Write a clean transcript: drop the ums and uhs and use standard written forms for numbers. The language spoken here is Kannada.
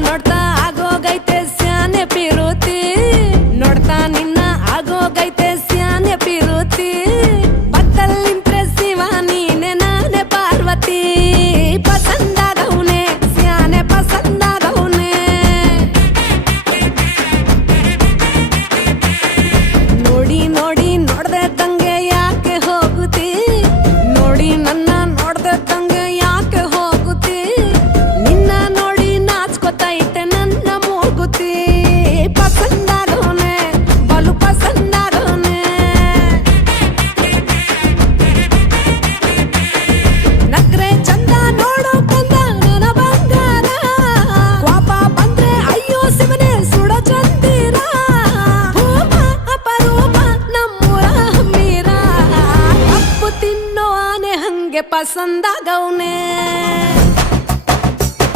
ನೋಡ್ತಾ ಆಗೋಗೈತೆ ಸ್ಯಾನೆ ಪಿರುತಿ ನೋಡ್ತಾ ನಿನ್ನ ಆಗೋಗೈತೆ ಸ್ಯಾನೆ ಪಿರುತಿ ಪಕ್ಕಲ್ಲಿಂಪ್ರೆಸಿವ ನೀನೆ ನಾನೇ ಪಾರ್ವತಿ ಪಸಂದಾಗವ್ನೆ ಸ್ಯಾನೆ ಪಸಂದಾಗವ್ನೆ ನೋಡಿ ನೋಡಿ ನೋಡ್ದೆ ತಂಗೆ ಯಾಕೆ ಹೋಗುತ್ತಿ ನೋಡಿ ನನ್ನ ನೋಡ್ದೆ ತಂಗೆ ಯಾಕೆ ಹೋಗುತ್ತಿ ನಿನ್ನ ನೋಡಿ ನಾಚ್ಕೊತೈತೆ ನನ್ನ ಮೂಗುತಿ ಪಸಂದಾಗವ್ನೆ ಬಲು ಪಸಂದಾಗವ್ನೆ ನಕ್ರೆ ಚಂದ ನೋಡೋ ಕಂದ ನನ್ನ ಬಂಗಾರ ಕೋಪ ಬಂದ್ರೆ ಅಯ್ಯೋ ಶಿವನೇ ಸುಡ ಚಂದಿರ ಭೂಮ ಅಪರೂಪ ನಮ್ಮೂರ ಹಮ್ಮೀರ ಕಪ್ಪು ತಿನ್ನೋ ಆನೆ ಹಂಗೆ ಪಸಂದಾಗವ್ನೆ